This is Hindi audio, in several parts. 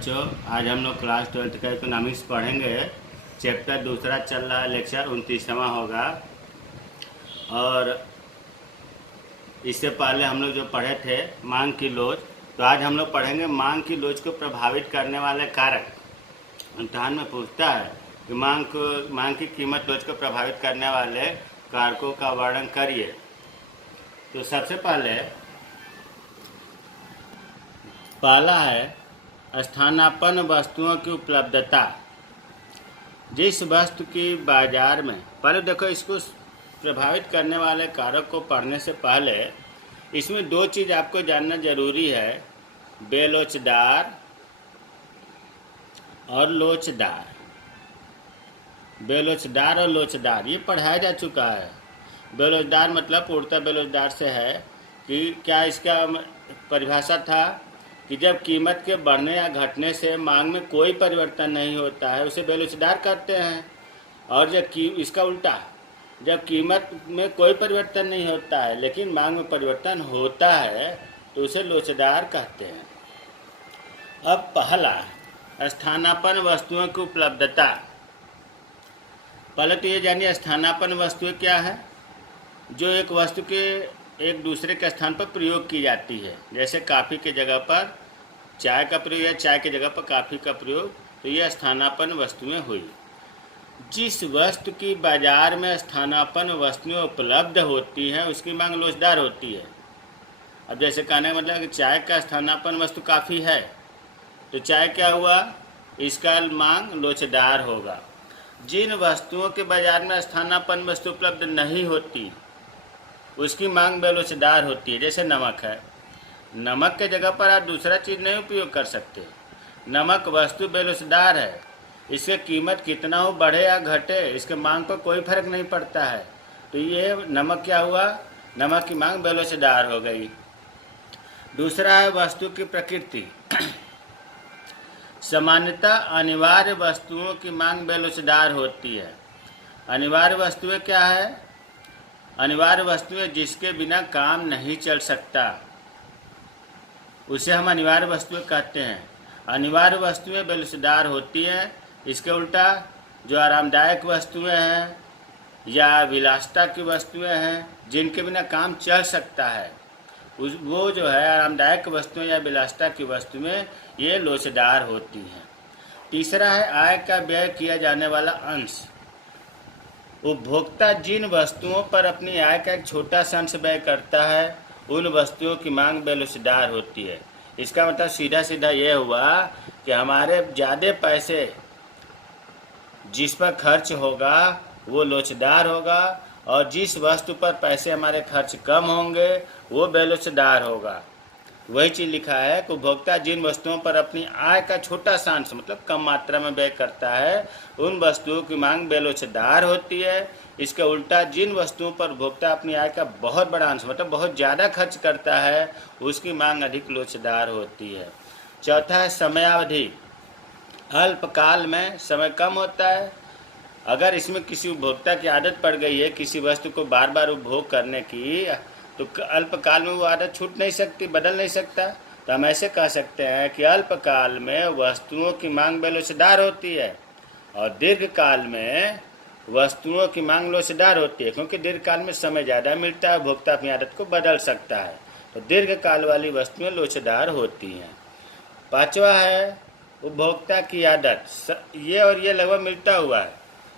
बच्चों, आज हम लोग क्लास 12th का इकोनॉमिक्स पढ़ेंगे। चैप्टर दूसरा चल रहा है, लेक्चर 29वां होगा। और इससे पहले हम लोग जो पढ़े थे मांग की लोच, तो आज हम लोग पढ़ेंगे मांग की लोच को प्रभावित करने वाले कारक। इम्तहान में पूछता है कि मांग की कीमत लोच को प्रभावित करने वाले कारकों का वर्णन करिए। तो सबसे पहला है स्थानापन्न वस्तुओं की उपलब्धता। जिस वस्तु की बाजार में, पहले देखो इसको प्रभावित करने वाले कारक को पढ़ने से पहले इसमें दो चीज़ आपको जानना जरूरी है, बेलोचदार और लोचदार। बेलोचदार और लोचदार ये पढ़ाया जा चुका है। बेलोचदार मतलब पूर्णतः बेलोचदार से है कि क्या इसका परिभाषा था कि जब कीमत के बढ़ने या घटने से मांग में कोई परिवर्तन नहीं होता है उसे बेलोचदार कहते हैं। और जब इसका उल्टा, जब कीमत में कोई परिवर्तन नहीं होता है लेकिन मांग में परिवर्तन होता है तो उसे लोचदार कहते हैं। अब पहला, स्थानापन्न वस्तुओं की उपलब्धता। पहले तो ये जानिए स्थानापन्न वस्तुएं क्या है। जो एक वस्तु के एक दूसरे के स्थान पर प्रयोग की जाती है, जैसे काफ़ी के जगह पर चाय का प्रयोग या चाय की जगह पर काफ़ी का प्रयोग, तो यह स्थानापन्न वस्तुएं हुई। जिस वस्तु की बाजार में स्थानापन्न वस्तुएं उपलब्ध होती हैं उसकी मांग लोचदार होती है। अब जैसे कहने का मतलब कि चाय का स्थानापन्न वस्तु काफ़ी है तो चाय क्या हुआ, इसका मांग लोचदार होगा। जिन वस्तुओं के बाजार में स्थानापन्न वस्तु उपलब्ध नहीं होती उसकी मांग बेलोचदार होती है। जैसे नमक है, नमक के जगह पर आप दूसरा चीज़ नहीं उपयोग कर सकते। नमक वस्तु बेलोचदार है, इसके कीमत कितना हो, बढ़े या घटे, इसके मांग पर कोई फर्क नहीं पड़ता है। तो ये नमक क्या हुआ, नमक की मांग बेलोचदार हो गई। दूसरा है वस्तु की प्रकृति। सामान्यतः अनिवार्य वस्तुओं की मांग बेलोचदार होती है। अनिवार्य वस्तुएं क्या है, अनिवार्य वस्तुएं जिसके बिना काम नहीं चल सकता उसे हम अनिवार्य वस्तुएं कहते हैं। अनिवार्य वस्तुएं बेलोचदार होती हैं। इसके उल्टा जो आरामदायक वस्तुएं हैं या विलासिता की वस्तुएं हैं जिनके बिना काम चल सकता है, वो जो है आरामदायक वस्तुएं या विलासिता की वस्तुएं ये लोचदार होती हैं। तीसरा है आय का व्यय किया जाने वाला अंश। उपभोक्ता जिन वस्तुओं पर अपनी आय का एक छोटा सा अंश व्यय करता है उन वस्तुओं की मांग बेलोचदार होती है। इसका मतलब सीधा सीधा ये हुआ कि हमारे ज़्यादा पैसे जिस पर खर्च होगा वो लोचदार होगा और जिस वस्तु पर पैसे हमारे खर्च कम होंगे वो बेलोचदार होगा। वही चीज़ लिखा है कि उपभोक्ता जिन वस्तुओं पर अपनी आय का छोटा सा अंश मतलब कम मात्रा में व्यय करता है उन वस्तुओं की मांग बेलोचदार होती है। इसका उल्टा जिन वस्तुओं पर उपभोक्ता अपनी आय का बहुत बड़ा अंश मतलब बहुत ज़्यादा खर्च करता है उसकी मांग अधिक लोचदार होती है। चौथा है समयावधि। अल्पकाल में समय कम होता है। अगर इसमें किसी उपभोक्ता की आदत पड़ गई है किसी वस्तु को बार बार उपभोग करने की तो अल्पकाल में वो आदत छूट नहीं सकती, बदल नहीं सकता। तो हम ऐसे कह सकते हैं कि अल्पकाल में वस्तुओं की मांग बेलोचदार होती है और दीर्घकाल में वस्तुओं की मांग लोचदार होती है, क्योंकि दीर्घकाल में समय ज़्यादा मिलता है, उपभोक्ता अपनी आदत को बदल सकता है। तो दीर्घकाल वाली वस्तुएं लोचदार होती हैं। पांचवा है उपभोक्ता की आदत। ये और ये लगभग मिलता हुआ है।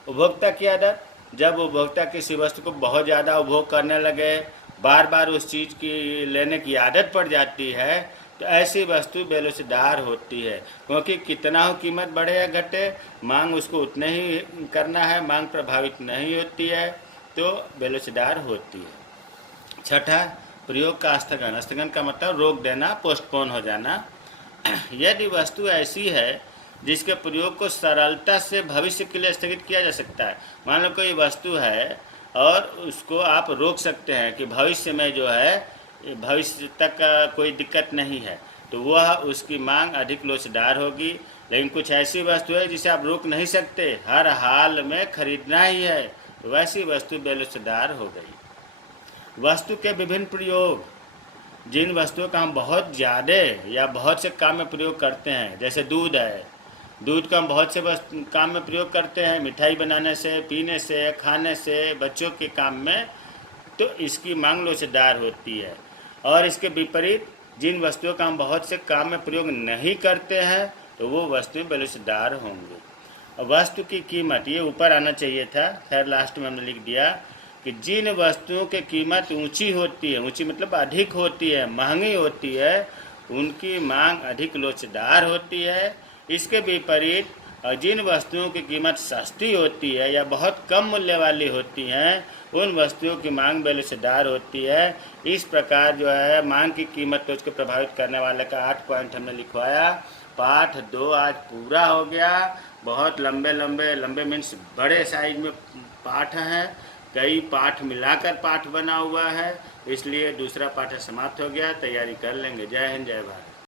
उपभोक्ता की आदत, जब उपभोक्ता किसी वस्तु को बहुत ज़्यादा उपभोग करने लगे, बार बार उस चीज़ की लेने की आदत पड़ जाती है तो ऐसी वस्तु बेलोचदार होती है, क्योंकि कितना हो कीमत बढ़े या घटे मांग उसको उतने ही करना है, मांग प्रभावित नहीं होती है तो बेलोचदार होती है। छठा, प्रयोग का स्थगन। स्थगन का मतलब रोक देना, पोस्टपोन हो जाना। यदि वस्तु ऐसी है जिसके प्रयोग को सरलता से भविष्य के लिए स्थगित किया जा सकता है, मान लो कोई वस्तु है और उसको आप रोक सकते हैं कि भविष्य में जो है भविष्य तक कोई दिक्कत नहीं है, तो वह उसकी मांग अधिक लोचदार होगी। लेकिन कुछ ऐसी वस्तु है जिसे आप रोक नहीं सकते, हर हाल में खरीदना ही है, वैसी वस्तु बेलोचदार हो गई। वस्तु के विभिन्न प्रयोग। जिन वस्तुओं का हम बहुत ज़्यादा या बहुत से काम में प्रयोग करते हैं, जैसे दूध है, दूध का हम बहुत से काम में प्रयोग करते हैं, मिठाई बनाने से, पीने से, खाने से, बच्चों के काम में, तो इसकी मांग लोचदार होती है। और इसके विपरीत जिन वस्तुओं का हम बहुत से काम में प्रयोग नहीं करते हैं तो वो वस्तुएं बेलोचदार होंगी। और वस्तु की कीमत, ये ऊपर आना चाहिए था, खैर लास्ट में हमने लिख दिया कि जिन वस्तुओं की कीमत ऊंची होती है, ऊंची मतलब अधिक होती है, महंगी होती है, उनकी मांग अधिक लोचदार होती है। इसके विपरीत और जिन वस्तुओं की कीमत सस्ती होती है या बहुत कम मूल्य वाली होती हैं, उन वस्तुओं की मांग बेलोचदार होती है। इस प्रकार जो है मांग की कीमत को उसको प्रभावित करने वाले का 8 पॉइंट हमने लिखवाया। पाठ 2 आज पूरा हो गया। बहुत लंबे मीन्स बड़े साइज में पाठ हैं, कई पाठ मिलाकर पाठ बना हुआ है, इसलिए दूसरा पाठ समाप्त हो गया। तैयारी कर लेंगे। जय हिंद, जय भारत।